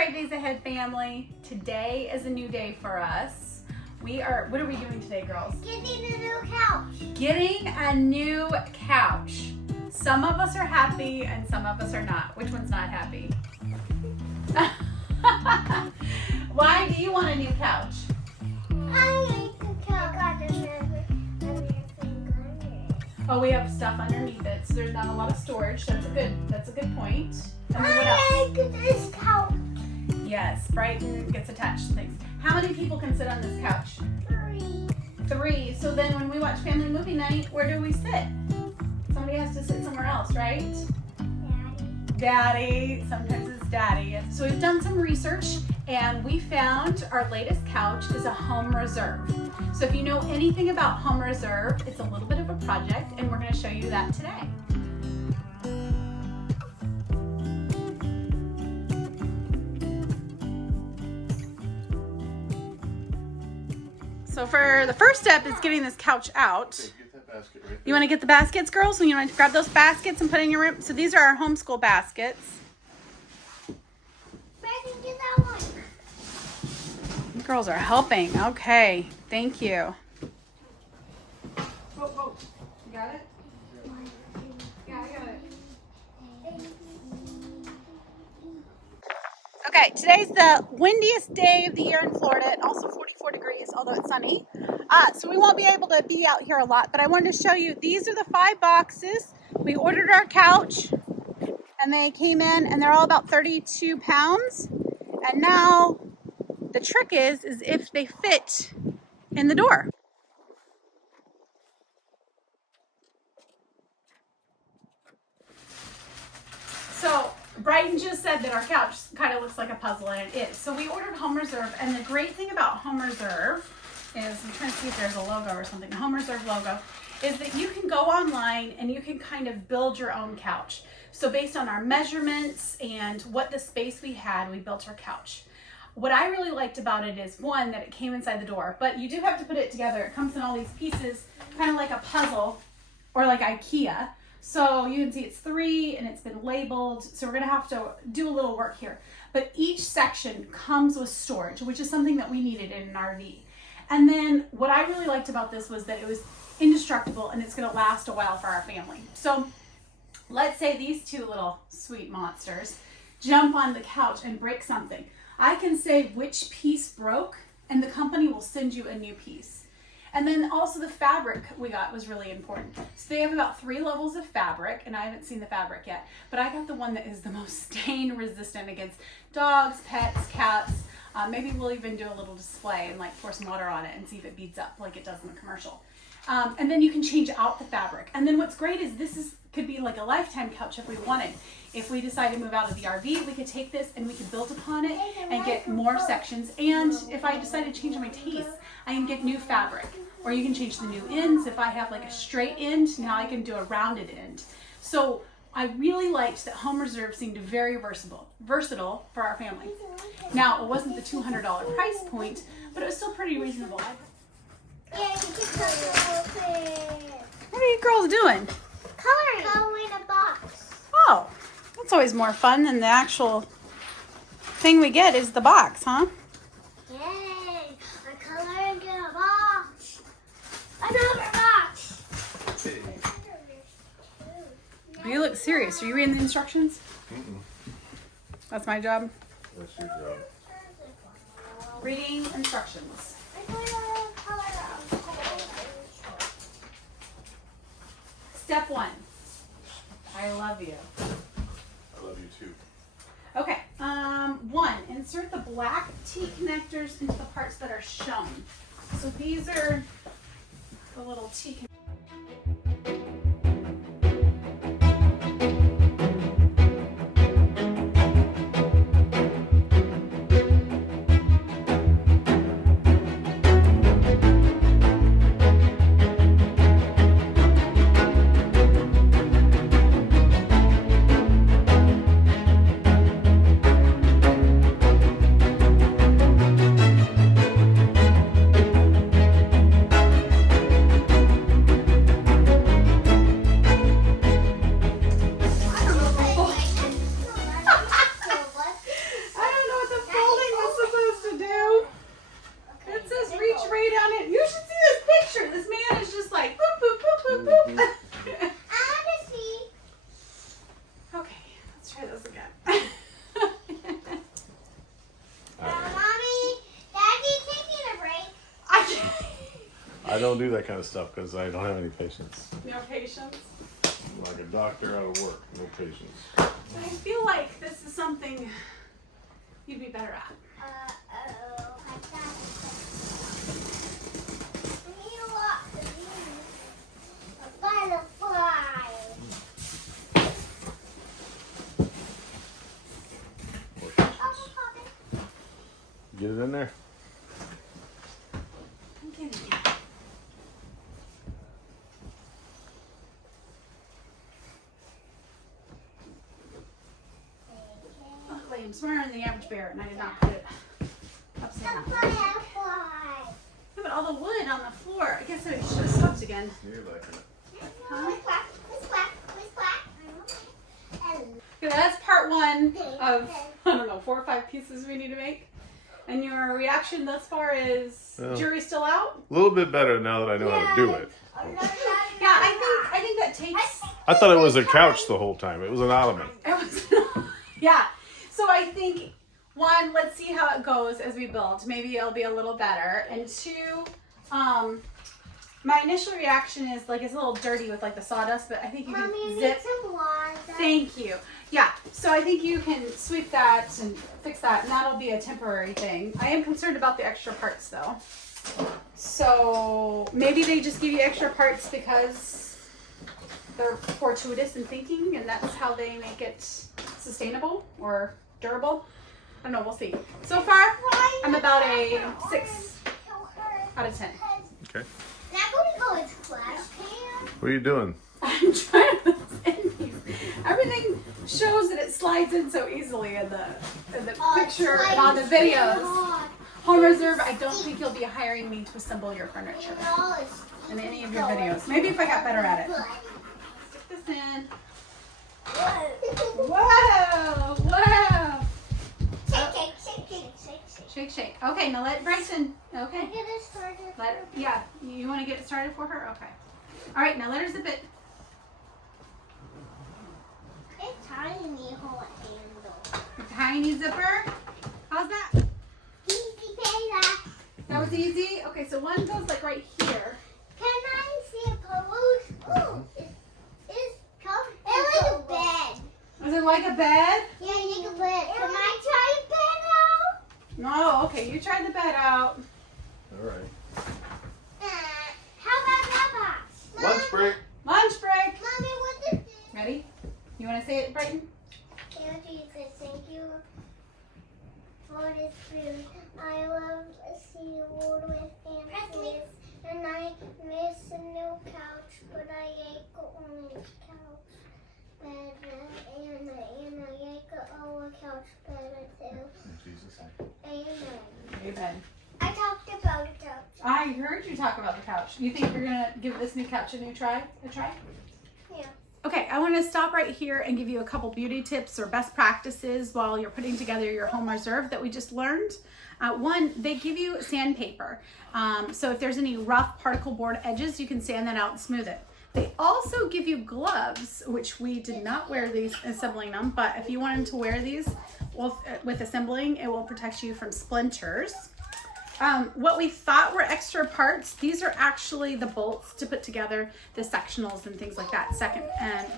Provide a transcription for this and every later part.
Great Days Ahead family. Today is a new day for us. What are we doing today, girls? Getting a new couch. Getting a new couch. Some of us are happy and some of us are not. Which one's not happy? Why do you want a new couch? I like the couch. Oh, we have stuff underneath it, so there's not a lot of storage. That's a good point. And then what else? I like this couch. Yes, Brighton gets attached to things. How many people can sit on this couch? 3. So then when we watch family movie night, where do we sit? Somebody has to sit somewhere else, right? Daddy. Sometimes it's Daddy. So we've done some research and we found our latest couch is a home reserve. So if you know anything about home reserve, it's a little bit of a project and we're going to show you that today. So for the first step is getting this couch out. Okay, get that basket right there. You want to get the baskets, girls? So you want to grab those baskets and put in your room? So these are our homeschool baskets. Brandon, get that one. You girls are helping. Okay, thank you. Whoa. You got it? Yeah, I got it. Okay, today's the windiest day of the year in Florida and also 44 degrees, although it's sunny. So we won't be able to be out here a lot, but I wanted to show you, these are the 5 boxes. We ordered our couch and they came in and they're all about 32 pounds. And now the trick is if they fit in the door. So Brighton just said that our couch kind of looks like a puzzle, and it is. So we ordered Home Reserve, and the great thing about Home Reserve is, I'm trying to see if there's a logo or something, the Home Reserve logo, is that you can go online and you can kind of build your own couch. So based on our measurements and what the space we had, we built our couch. What I really liked about it is, one, that it came inside the door, but you do have to put it together. It comes in all these pieces, kind of like a puzzle or like IKEA. So you can see it's 3 and it's been labeled. So we're gonna have to do a little work here. But each section comes with storage, which is something that we needed in an RV. And then what I really liked about this was that it was indestructible and it's gonna last a while for our family. So let's say these 2 little sweet monsters jump on the couch and break something. I can say which piece broke and the company will send you a new piece. And then also the fabric we got was really important. So they have about 3 levels of fabric, and I haven't seen the fabric yet, but I got the one that is the most stain resistant against dogs, pets, cats. Maybe we'll even do a little display and like pour some water on it and see if it beads up like it does in the commercial. And then you can change out the fabric. And then what's great is this could be like a lifetime couch if we wanted. If we decide to move out of the RV, we could take this and we could build upon it and get more sections. And if I decide to change my taste, I can get new fabric. Or you can change the new ends. If I have like a straight end, now I can do a rounded end. So I really liked that Home Reserve seemed very versatile for our family. Now, it wasn't the $200 price point, but it was still pretty reasonable. Yeah, you can open. What are you girls doing? Coloring a box. Oh, that's always more fun than the actual thing we get is the box, huh? Yay! I'm coloring in a box. Another box. You look serious. Are you reading the instructions? That's my job. That's your job. Reading instructions. Step 1. I love you. I love you too. Okay. 1. Insert the black T connectors into the parts that are shown. So these are the little T connectors. I don't do that kind of stuff because I don't have any patience. No patience. I'm like a doctor out of work. No patience. I feel like this is something you'd be better at. Uh-oh. I got it. A butterfly. More Oh, patience. Papa. Get it in there. I'm kidding. Luckily, I'm smarter than the average bear, and I did not put it upside down. Butterfly. Yeah, but all the wood on the floor. I guess I should have stopped again. You're liking it. Huh? Whisper, whisper, whisper. Okay, that's part one of, I don't know, 4 or 5 pieces we need to make. And your reaction thus far is, Well, jury's still out? A little bit better now that I know how to do it. Yeah, I think that takes, I thought it was a couch the whole time. It was an Ottoman. it was, yeah. So I think, one, let's see how it goes as we build. Maybe it'll be a little better. And two, my initial reaction is like it's a little dirty with like the sawdust, but I think you can Mommy, you need zip. some water. Thank you. Yeah, so I think you can sweep that and fix that, and that'll be a temporary thing. I am concerned about the extra parts though. So maybe they just give you extra parts because they're fortuitous in thinking, and that's how they make it sustainable or durable. I don't know, we'll see. So far, I'm about a 6 out of 10. Okay. Now we go with flash pan. What are you doing? I'm trying to send these. Everything shows that it slides in so easily in the picture and on the videos. Home Reserve, I don't think you'll be hiring me to assemble your furniture in any of your videos. Maybe if I got better at it. Stick this in. Whoa! Whoa! Shake, shake. Okay, now let Bryson. Okay. Yeah, you want to get it started for her? Okay. All right, now let her zip it. It's tiny whole handle. A tiny zipper. How's that? Easy payback. That was easy? Okay, so one goes like right here. Can I see a pose? Ooh, it's like a bed. Is it like a bed? Yeah, like a bed. Can I try a bed out? No, okay, you tried the bed out. All right. How about that box? Lunch break. Lunch break. Mommy, what is this? Ready? You want to say it, Brighton? Dear Jesus, thank you for this food. I love seafood with fancies, and I miss a new couch, but I ate the orange couch better, and I ate the old couch better too. In Jesus' Amen. Amen. I talked about the couch. I heard you talk about the couch. You think you're going to give this new couch a try? Yeah. Okay, I want to stop right here and give you a couple beauty tips or best practices while you're putting together your home reserve that we just learned. One, they give you sandpaper. So if there's any rough particle board edges, you can sand that out and smooth it. They also give you gloves, which we did not wear these assembling them, but if you wanted to wear these with assembling, it will protect you from splinters. What we thought were extra parts, these are actually the bolts to put together the sectionals and things like that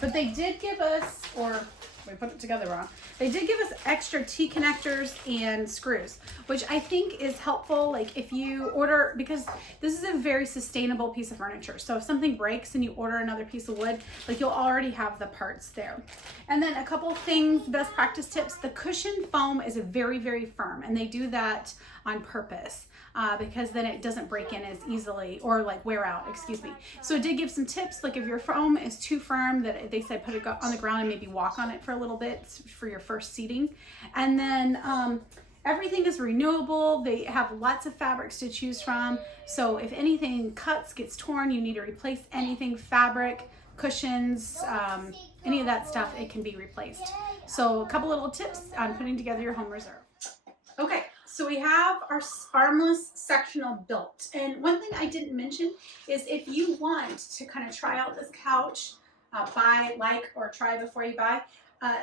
but they did give us, or we put it together wrong, they did give us extra T-connectors and screws, which I think is helpful, like if you order, because this is a very sustainable piece of furniture, so if something breaks and you order another piece of wood, like you'll already have the parts there. And then a couple things, best practice tips, the cushion foam is very, very firm, and they do that on purpose. Because then it doesn't break in as easily or like wear out, excuse me. So it did give some tips, like if your foam is too firm, that they said put it on the ground and maybe walk on it for a little bit for your first seating. And then everything is renewable. They have lots of fabrics to choose from. So if anything cuts, gets torn, you need to replace anything, fabric, cushions, any of that stuff, it can be replaced. So a couple little tips on putting together your home reserve. Okay. So we have our armless sectional built. And one thing I didn't mention is if you want to kind of try out this couch, buy, like, or try before you buy,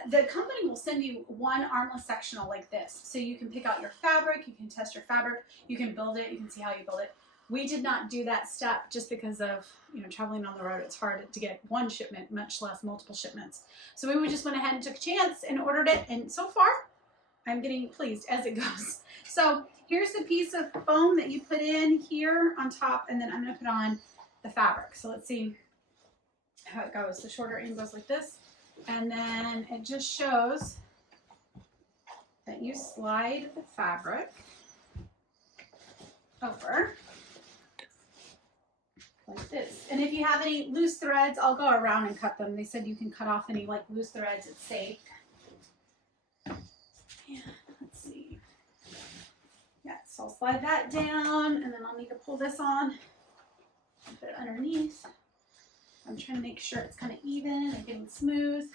the company will send you one armless sectional like this. So you can pick out your fabric, you can test your fabric, you can build it, you can see how you build it. We did not do that step just because of, you know, traveling on the road. It's hard to get one shipment, much less multiple shipments. So we just went ahead and took a chance and ordered it. And so far, I'm getting pleased as it goes. So here's the piece of foam that you put in here on top, and then I'm going to put on the fabric. So let's see how it goes. The shorter end goes like this, and then it just shows that you slide the fabric over like this. And if you have any loose threads, I'll go around and cut them. They said you can cut off any like loose threads. It's safe. Yeah, let's see. Yeah, so I'll slide that down, and then I'll need to pull this on and put it underneath. I'm trying to make sure it's kind of even and getting smooth.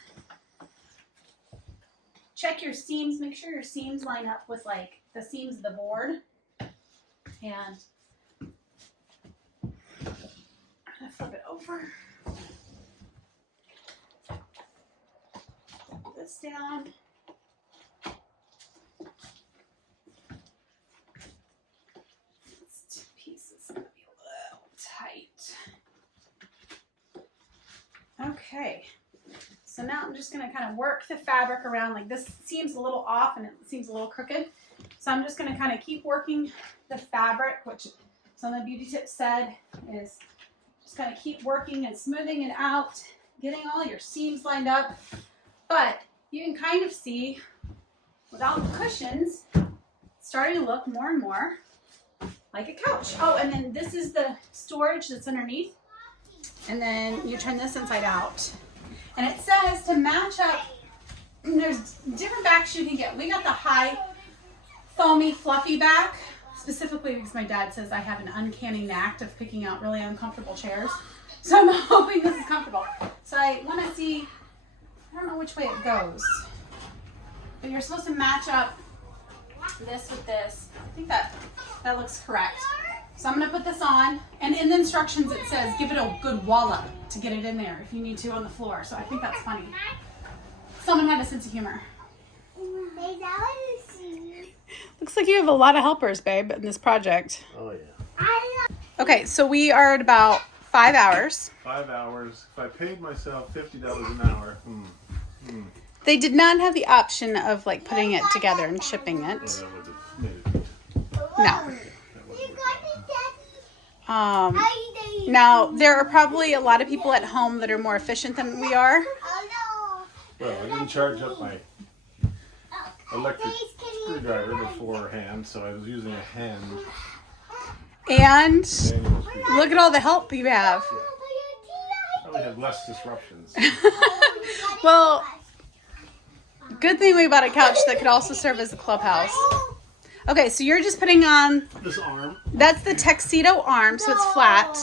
Check your seams. Make sure your seams line up with like the seams of the board. And I'm gonna flip it over. Pull this down. This piece is gonna be a little tight. Okay. So now I'm just going to kind of work the fabric around. Like this seems a little off and it seems a little crooked. So I'm just going to kind of keep working the fabric, which some of the beauty tips said is just kind of keep working and smoothing it out, getting all your seams lined up. But you can kind of see without the cushions, it's starting to look more and more like a couch. Oh, and then this is the storage that's underneath. And then you turn this inside out. And it says to match up, there's different backs you can get. We got the high, foamy, fluffy back, specifically because my dad says I have an uncanny knack of picking out really uncomfortable chairs. So I'm hoping this is comfortable. So I want to see, I don't know which way it goes, but you're supposed to match up this with this. I think that looks correct. So I'm going to put this on, and in the instructions it says give it a good wallop to get it in there if you need to on the floor. So I think that's funny. Someone had a sense of humor. Looks like you have a lot of helpers, babe, in this project. Oh, yeah. Okay, so we are at about 5 hours. 5 hours. If I paid myself $50 an hour, They did not have the option of like putting it together and shipping it. that would have made it. No. Now, there are probably a lot of people at home that are more efficient than we are. Well, I didn't charge up my electric screwdriver beforehand, so I was using a hand. And manual screwdriver. look at all the help you have. Probably have less disruptions. Well, good thing we bought a couch that could also serve as a clubhouse. Okay, so you're just putting on, This arm, that's the tuxedo arm, so it's flat.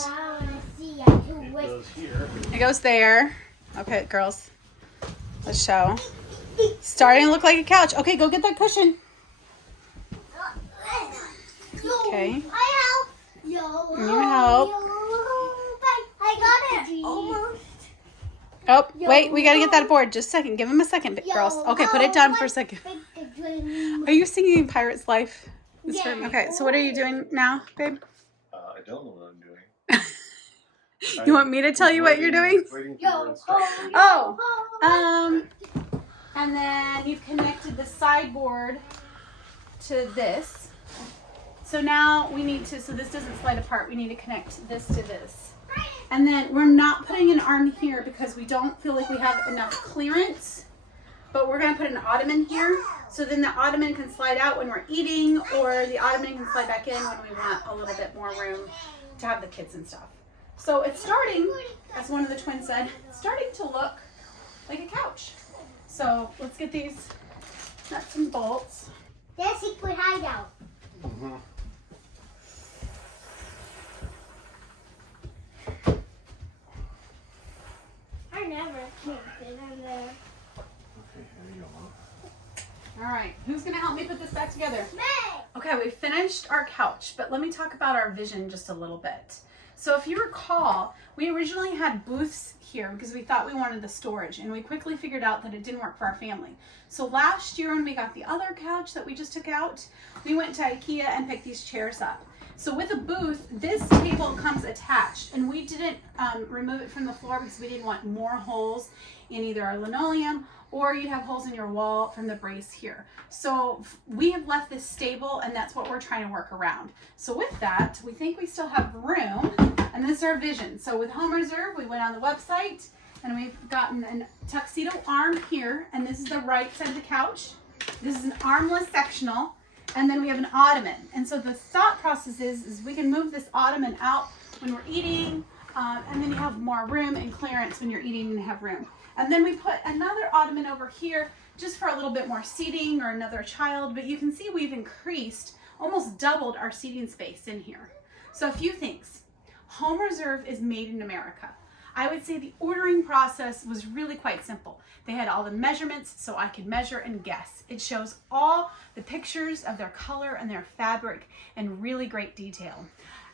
it goes here. It goes there. Okay, girls, let's show. Starting to look like a couch. Okay, go get that cushion. Okay. You help. I got it. Almost. Oh, wait, we gotta get that board. Just a second. Give him a second, girls. Okay, put it down for a second. Are you singing Pirate's Life? Yeah. Okay, so what are you doing now, babe? I don't know what I'm doing. You want me to tell you what you're doing? Waiting for your instructions. Oh, and then you've connected the sideboard to this. So now we need to, so this doesn't slide apart, we need to connect this to this. And then we're not putting an arm here because we don't feel like we have enough clearance, but we're gonna put an ottoman here. So then the ottoman can slide out when we're eating, or the ottoman can slide back in when we want a little bit more room to have the kids and stuff. So it's starting, as one of the twins said, it's starting to look like a couch. So let's get these nuts and bolts. There's secret hideout. Mm-hmm. I never put it in there. Okay, here you go, Mom. All right, who's gonna help me put this back together? Me. Okay, we finished our couch, but let me talk about our vision just a little bit. So if you recall, we originally had booths here because we thought we wanted the storage, and we quickly figured out that it didn't work for our family. So last year when we got the other couch that we just took out, we went to IKEA and picked these chairs up. So with a booth, this table comes attached, and we didn't remove it from the floor because we didn't want more holes in either our linoleum, or you'd have holes in your wall from the brace here. So we have left this stable, and that's what we're trying to work around. So with that, we think we still have room, and this is our vision. So with Home Reserve, we went on the website, and we've gotten a tuxedo arm here, and this is the right side of the couch. This is an armless sectional, and then we have an ottoman. And so the thought process is we can move this ottoman out when we're eating, and then you have more room and clearance when you're eating and have room. And then we put another ottoman over here just for a little bit more seating or another child, but you can see we've increased, almost doubled our seating space in here. So a few things. Home Reserve is made in America. I would say the ordering process was really quite simple. They had all the measurements so I could measure and guess. It shows all the pictures of their color and their fabric in really great detail.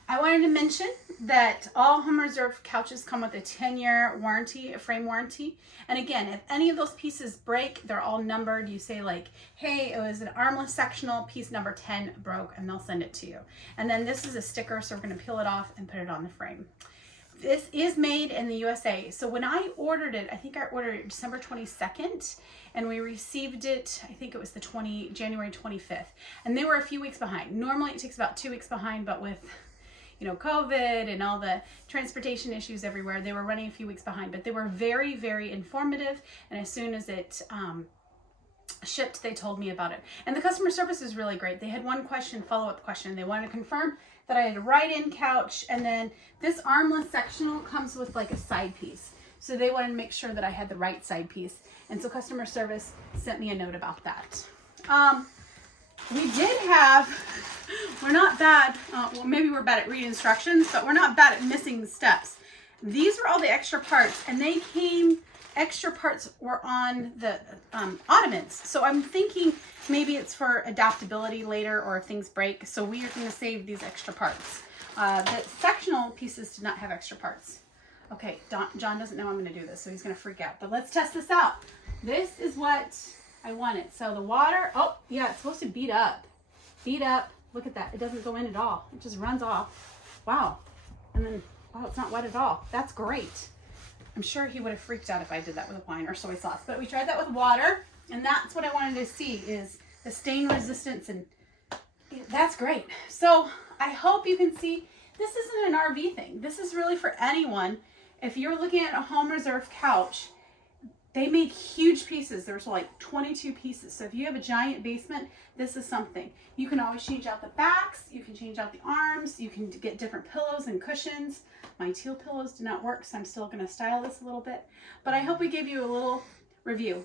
I wanted to mention that all Home Reserve couches come with a 10-year warranty, a frame warranty. And again, if any of those pieces break, they're all numbered. You say like, hey, it was an armless sectional, piece number 10 broke, and they'll send it to you. And then this is a sticker, so we're gonna peel it off and put it on the frame. This is made in the USA. So when I ordered it, I think I ordered it December 22nd, and we received it, I think it was January 25th. And they were a few weeks behind. Normally it takes about 2 weeks behind, but with COVID and all the transportation issues everywhere, they were running a few weeks behind, but they were very, very informative. And as soon as it shipped, they told me about it. And the customer service is really great. They had one question, follow-up question. They wanted to confirm that I had a right-in couch, and then this armless sectional comes with like a side piece. So they wanted to make sure that I had the right side piece. And so customer service sent me a note about that. We did have, we're not bad, well maybe we're bad at reading instructions, but we're not bad at missing steps. These were all the extra parts, and they came, extra parts were on the ottomans. So I'm thinking maybe it's for adaptability later, or if things break. So we are going to save these extra parts. The sectional pieces did not have extra parts. Okay, John doesn't know I'm going to do this, so he's going to freak out. But let's test this out. This is what I wanted. So the water, oh yeah, it's supposed to beat up. Beat up. Look at that. It doesn't go in at all. It just runs off. Wow. And then, wow, it's not wet at all. That's great. I'm sure he would have freaked out if I did that with wine or soy sauce. But we tried that with water, and that's what I wanted to see, is the stain resistance, and that's great. So I hope you can see this isn't an RV thing. This is really for anyone. If you're looking at a Home Reserve couch, they made huge pieces. There's like 22 pieces. So if you have a giant basement, this is something. You can always change out the backs. You can change out the arms. You can get different pillows and cushions. My teal pillows did not work, so I'm still going to style this a little bit. But I hope we gave you a little review.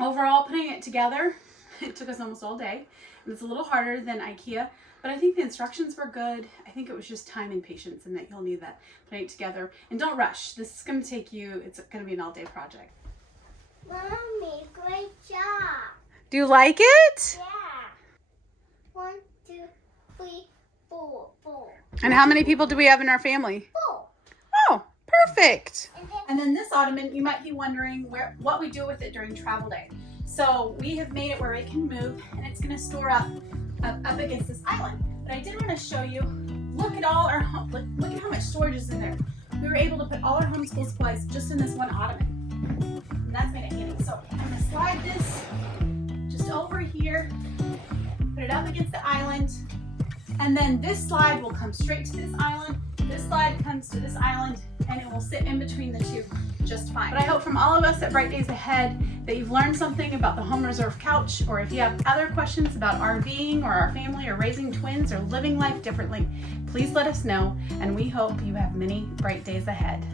Overall, putting it together, it took us almost all day. It's a little harder than IKEA, but I think the instructions were good. I think it was just time and patience, and that you'll need that putting it together. And don't rush. This is going to take you, it's going to be an all-day project. Mommy, great job. Do you like it? Yeah. 1, 2, 3, 4, 4. And how many people do we have in our family? 4. Oh, perfect. And then this ottoman, you might be wondering what we do with it during travel day. So we have made it where it can move, and it's going to store up against this island. But I did want to show you, look at all our home, look at how much storage is in there. We were able to put all our homeschool supplies just in this one ottoman. And that's made it handy. So I'm going to slide this just over here, put it up against the island, and then this slide will come straight to this island. This slide comes to this island, and it will sit in between the two just fine. But I hope from all of us at Bright Days Ahead that you've learned something about the Home Reserve couch, or if you have other questions about RVing or our family or raising twins or living life differently, please let us know, and we hope you have many bright days ahead.